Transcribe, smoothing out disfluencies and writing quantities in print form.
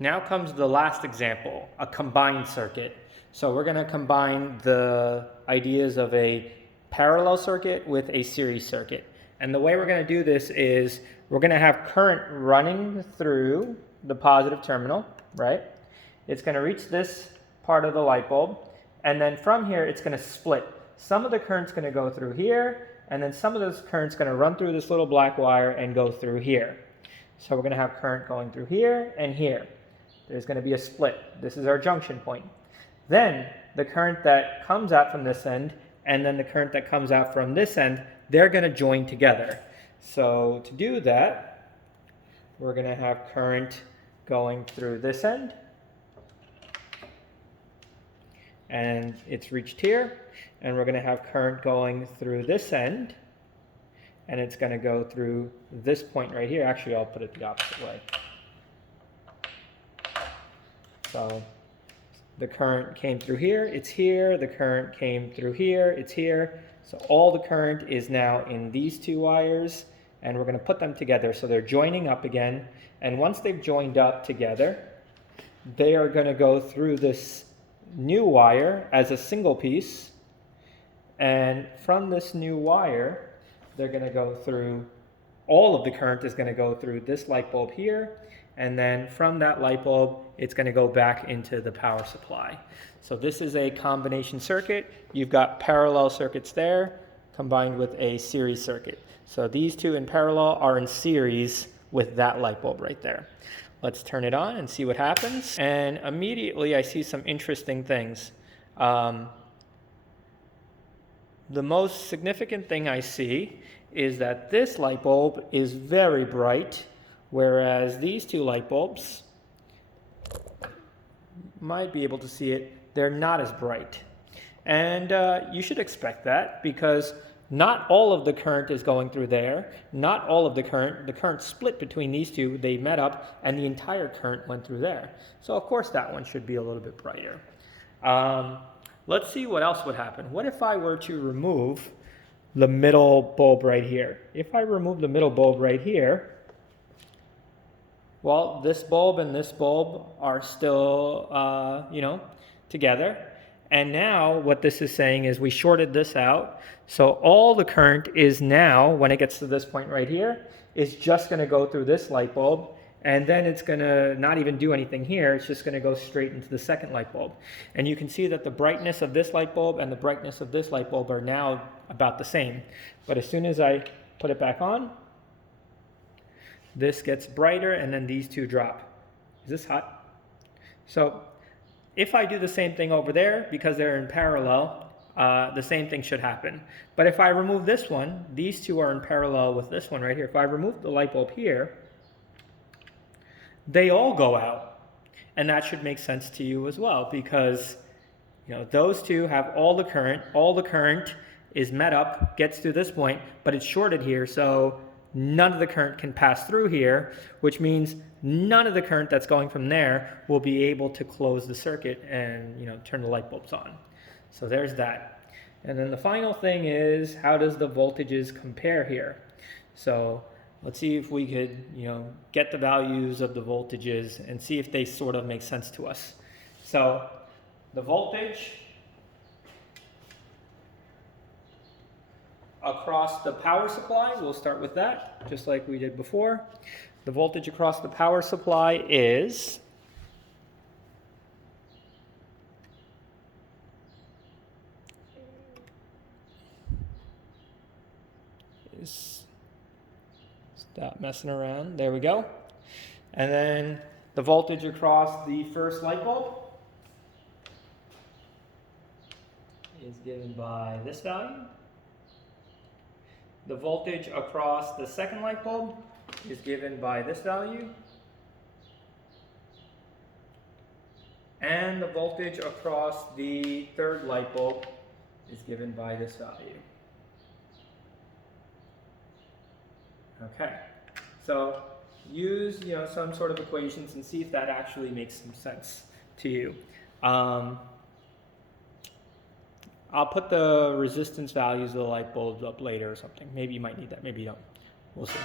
Now comes the last example, a combined circuit. So we're going to combine the ideas of a parallel circuit with a series circuit. And the way we're going to do this is we're going to have current running through the positive terminal, right? It's going to reach this part of the light bulb, and then from here it's going to split. Some of the current's going to go through here, and then some of this current's going to run through this little black wire and go through here. So we're going to have current going through here and here. There's going to be a split. This is our junction point. Then the current that comes out from this end and then the current that comes out from this end, they're going to join together. So to do that, we're going to have current going through this end. And it's reached here. And we're going to have current going through this end. And it's going to go through this point right here. Actually, I'll put it the opposite way. So the current came through here, it's here. The current came through here, it's here. So all the current is now in these two wires, and we're going to put them together so they're joining up again. And once they've joined up together, they are going to go through this new wire as a single piece. And from this new wire, they're going to go through, all of the current is going to go through this light bulb here. And then from that light bulb, it's going to go back into the power supply. So this is a combination circuit. You've got parallel circuits there combined with a series circuit. So these two in parallel are in series with that light bulb right there. Let's turn it on and see what happens. And immediately I see some interesting things. The most significant thing I see is that this light bulb is very bright, whereas these two light bulbs, might be able to see it, they're not as bright. And you should expect that because not all of the current is going through there. Not all of the current split between these two, they met up, and the entire current went through there. So of course that one should be a little bit brighter. Let's see what else would happen. What if I were to remove the middle bulb right here? If I remove the middle bulb right here, well, this bulb and this bulb are still, together. And now what this is saying is we shorted this out. So all the current is now, when it gets to this point right here, is just going to go through this light bulb. And then it's going to not even do anything here. It's just going to go straight into the second light bulb. And you can see that the brightness of this light bulb and the brightness of this light bulb are now about the same. But as soon as I put it back on, this gets brighter and then these two drop. Is this hot? So if I do the same thing over there, because they're in parallel, the same thing should happen. But if I remove this one, these two are in parallel with this one right here. If I remove the light bulb here, they all go out. And that should make sense to you as well, because those two have all the current is met up, gets to this point, but it's shorted here, so none of the current can pass through here, which means none of the current that's going from there will be able to close the circuit and turn the light bulbs on. So there's that. And then the final thing is, how does the voltages compare here? So let's see if we could get the values of the voltages and see if they sort of make sense to us. So the voltage across the power supply, we'll start with that, just like we did before. The voltage across the power supply is stop messing around. There we go. And then the voltage across the first light bulb is given by this value. The voltage across the second light bulb is given by this value. And the voltage across the third light bulb is given by this value. Okay, so use some sort of equations and see if that actually makes some sense to you. I'll put the resistance values of the light bulbs up later or something. Maybe you might need that, maybe you don't. We'll see.